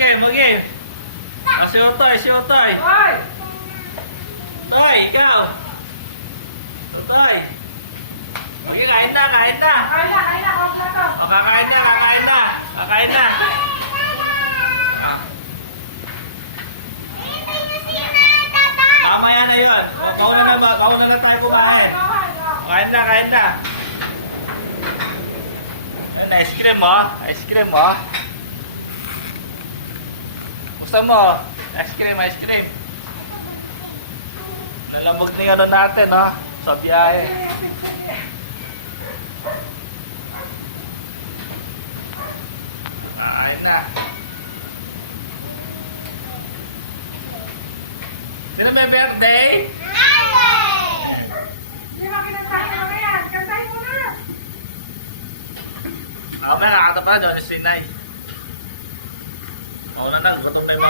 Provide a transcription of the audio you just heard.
Magi. Si Otoy. Hoy! Otoy, ikaw. Otoy. Magi, kain na. Kain na. Huwag na to. O, kakain na. Mamaya na yun. Kauna na tayo kumain. Kain na. Ayun, ice cream mo. Gusto mo? Ice cream. Nalamog na yung ano natin, no? Sa biyahe. Kain na. Sino may birthday? Hindi mo kinantahin mo na yan. Kantahin mo na. Ako na, nakakata pa doon si Sinay. Ako na, gutom na yung